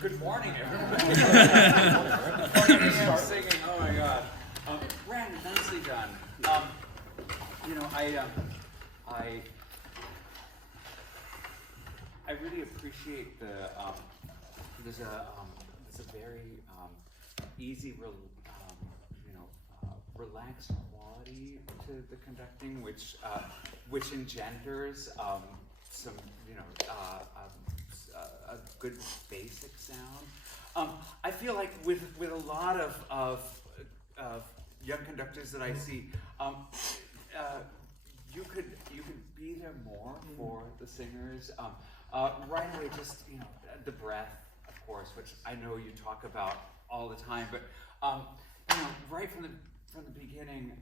Good morning, everybody. Before we start singing, oh my God. Brandon, nicely done. I really appreciate the, there's a very easy, relaxed quality to the conducting, which engenders some, a good basic sound. I feel like with a lot of young conductors that I see, you could be there more for the singers. Right away, just the breath, of course, which I know you talk about all the time. But right from the beginning,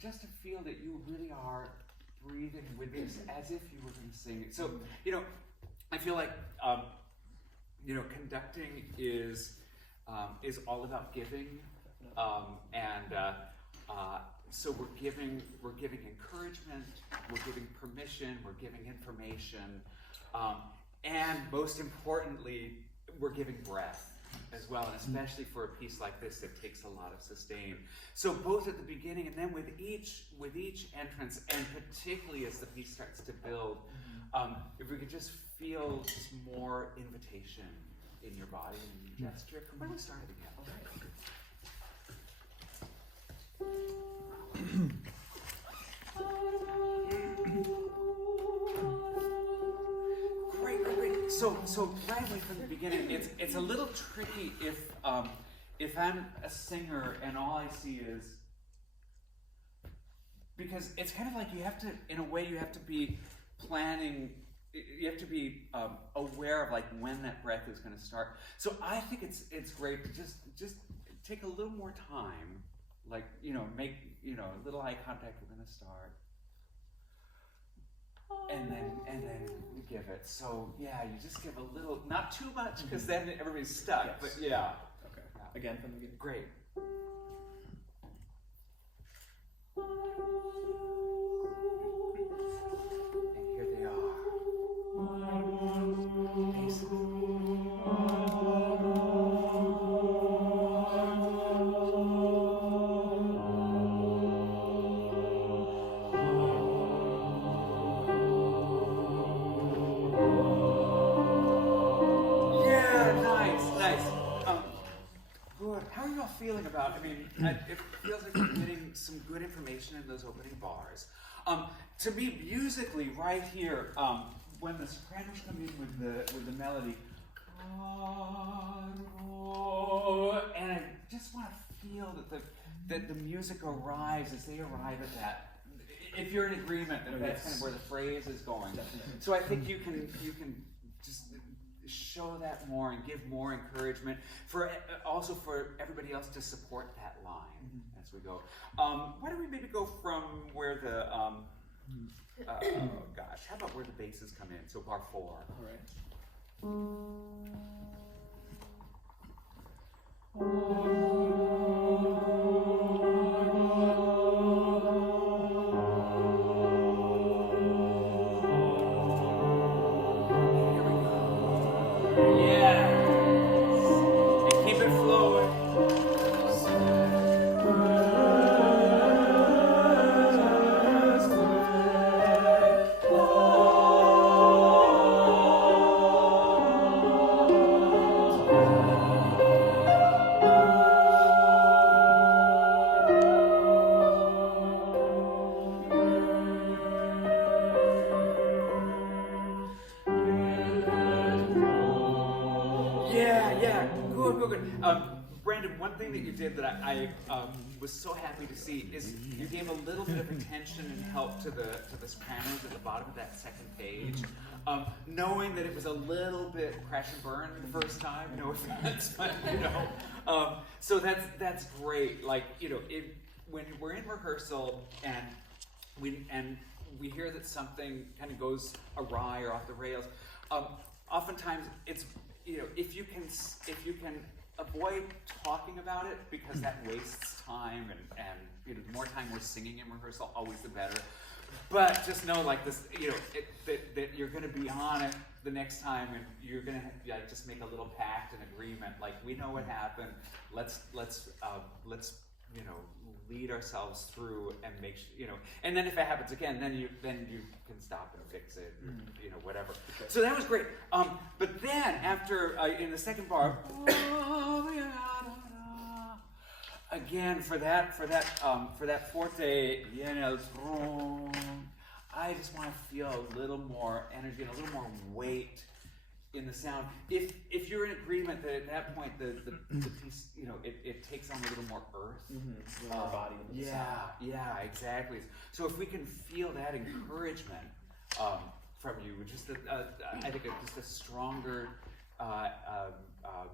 just to feel that you really are breathing with this as if you were going to sing it. So I feel like conducting is all about giving, so we're giving encouragement, we're giving permission, we're giving information, and most importantly, we're giving breath as well, and especially for a piece like this that takes a lot of sustain. So both at the beginning and then with each entrance, and particularly as the piece starts to build, if we could just feel just more invitation in your body and in your gesture. Why don't we start it again? Great. So right away from the beginning, it's a little tricky if I'm a singer and all I see is, because it's kind of like you have to, in a way, you have to be planning. You have to be aware of like when that breath is going to start. So I think it's great to just take a little more time, like make a little eye contact. We're going to start, and then give it. So yeah, you just give a little, not too much, because then everybody's stuck. Yes. But yeah. Okay. Yeah. Again from the beginning. Great. And here they are. how are you all feeling about? I mean, it feels like we're getting some good information in those opening bars. To me, musically, right here, when the sopranos come in with the melody, and I just want to feel that the music arrives as they arrive at that. If you're in agreement that that's kind of where the phrase is going. Definitely. So I think you can just show that more and give more encouragement for also for everybody else to support that line as we go. Why don't we maybe go from where the oh gosh, how about where the basses come in? So bar 4. All right. Brandon, one thing that you did that I was so happy to see is you gave a little bit of attention and help to the sopranos at the bottom of that second page, knowing that it was a little bit crash and burn the first time. No offense, but so that's great. Like when we're in rehearsal and we hear that something kind of goes awry or off the rails, oftentimes it's if you can avoid talking about it, because that wastes time and the more time we're singing in rehearsal, always the better. But just know like this, that you're going to be on it the next time, and you're going to just make a little pact and agreement. Like, we know what happened. Let's lead ourselves through and make sure, and then if it happens again, then you can stop and fix it, or, whatever. Okay. So that was great. But then after in the second bar, again for that forte, I just want to feel a little more energy and a little more weight in the sound. If you're in agreement that at that point the piece, it takes on a little more earth, a little more body in the sound. Yeah, exactly. So if we can feel that encouragement from you, I think just a stronger,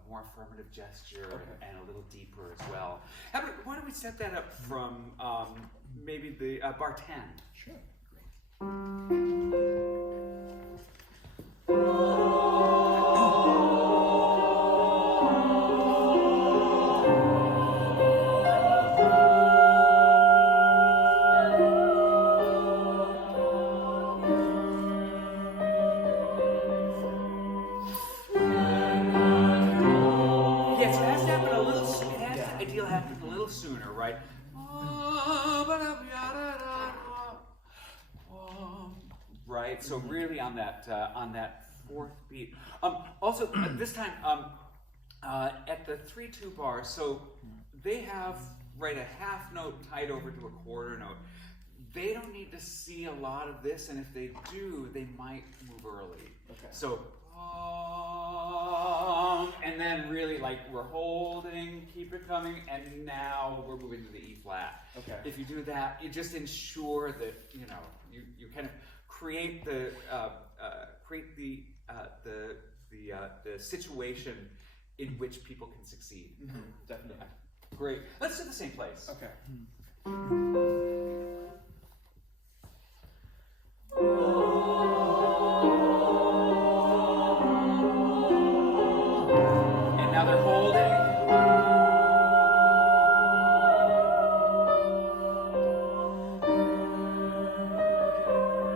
more affirmative gesture, and a little deeper as well. Why don't we set that up from maybe the bar 10? Sure. Sooner, right? Right. So really on that fourth beat. Also this time at the 3/2 bar. So they have a half note tied over to a quarter note. They don't need to see a lot of this, and if they do, they might move early. Okay. So. And then really we're holding, keep it coming, and now we're moving to the E flat. Okay. If you do that, you just ensure that you kind of create the situation in which people can succeed. Mm-hmm. Definitely. Great. Let's do the same place. Okay. Now they're holding.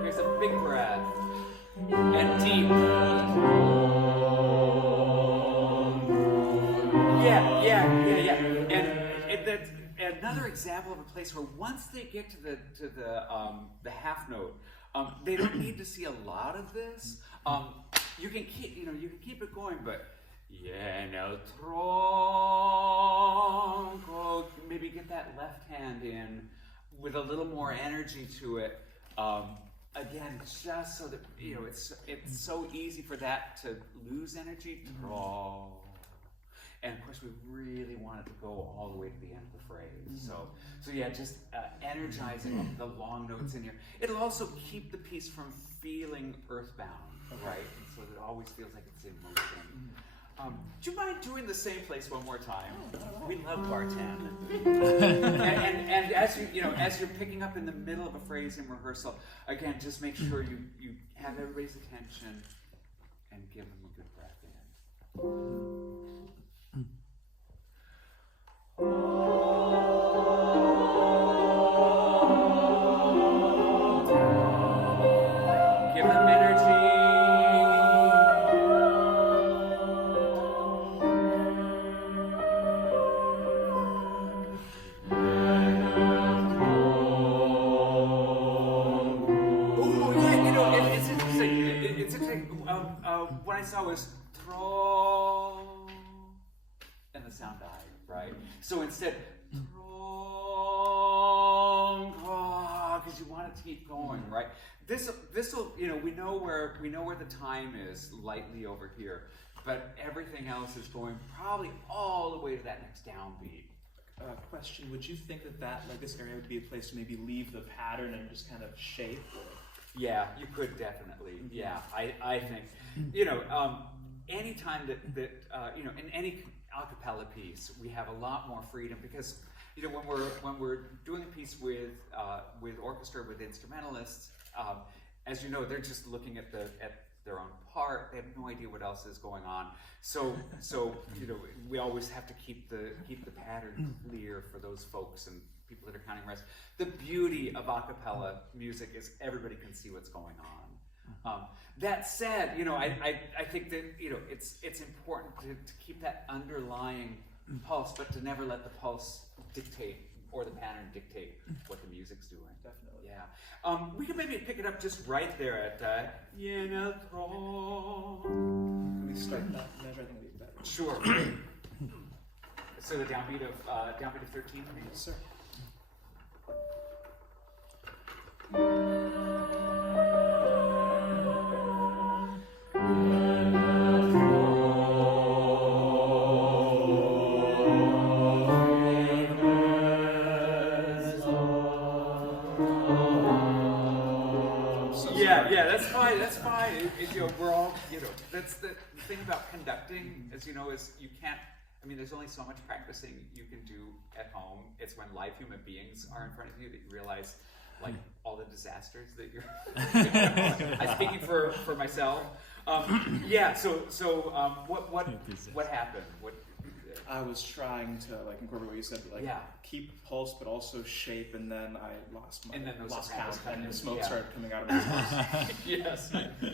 Here's a big breath. And deep. Yeah. And that's another example of a place where once they get to the half note, they don't need to see a lot of this. You can keep it going, but Lleno tronco. Maybe get that left hand in with a little more energy to it. Again, just so that, you know, it's so easy for that to lose energy. Tronco. And of course, we really want it to go all the way to the end of the phrase. So yeah, just energizing the long notes in here. It'll also keep the piece from feeling earthbound, right? And so that it always feels like it's in motion. Do you mind doing the same place one more time? We love bartend. and as as you're picking up in the middle of a phrase in rehearsal, again, just make sure you have everybody's attention and give them a good breath in. Give them energy. What I saw was tro, and the sound died, right? So instead, because you want it to keep going, right? This will, we know where the time is lightly over here, but everything else is going probably all the way to that next downbeat. Question: would you think that like this area would be a place to maybe leave the pattern and just kind of shape? Yeah, you could definitely. Yeah, I think, anytime that in any a cappella piece, we have a lot more freedom because, when we're doing a piece with orchestra, with instrumentalists, as you know, they're just looking at their own part. They have no idea what else is going on. So we always have to keep the pattern clear for those folks and people that are counting rest. The beauty of a cappella music is everybody can see what's going on. That said, I think that it's important to keep that underlying pulse, but to never let the pulse dictate or the pattern dictate what the music's doing. Definitely. Yeah. We can maybe pick it up just right there at Lleno tronco. Can we start that measure? I think it'd be better. Sure. So the downbeat of 13, maybe? Yes, sir. Yeah, that's fine. That's fine. We're all, that's the thing about conducting, as you know, is you can't. I mean, there's only so much practicing you can do at home. It's when live human beings are in front of you that you realize, like, all the disasters that you're. I'm speaking for myself. What happened? I was trying to incorporate what you said, keep pulse but also shape, and then I lost count, and the smoke started coming out of my nose. Yes,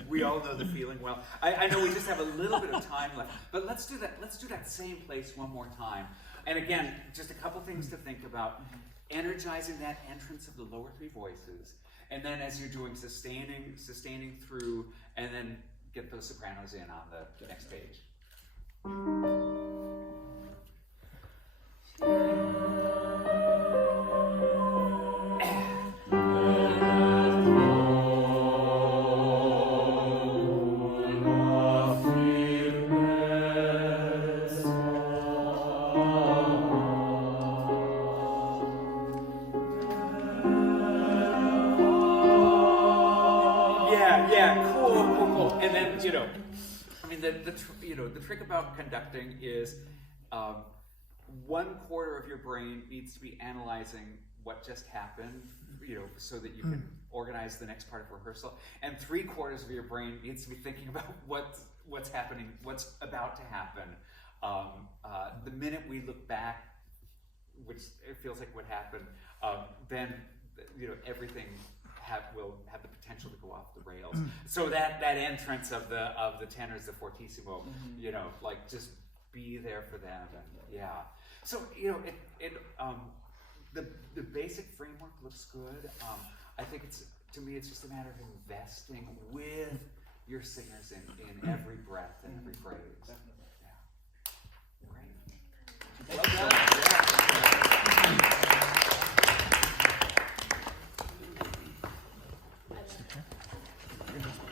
we all know the feeling well. I know we just have a little bit of time left, but let's do that. Let's do that same place one more time. And again, just a couple things to think about: energizing that entrance of the lower three voices, and then as you're doing sustaining through, and then get those sopranos in on the next page. Cool. And then, the trick about conducting is 1/4 of your brain needs to be analyzing what just happened, so that you can organize the next part of rehearsal, and 3/4 of your brain needs to be thinking about what's happening, what's about to happen. The minute we look back, which it feels like what happened, then everything will have the potential to go off the rails. So that entrance of the tenors, the fortissimo, just be there for them. Yeah. So the basic framework looks good. I think it's just a matter of investing with your singers in every breath and every phrase. Definitely. Yeah. Thank you.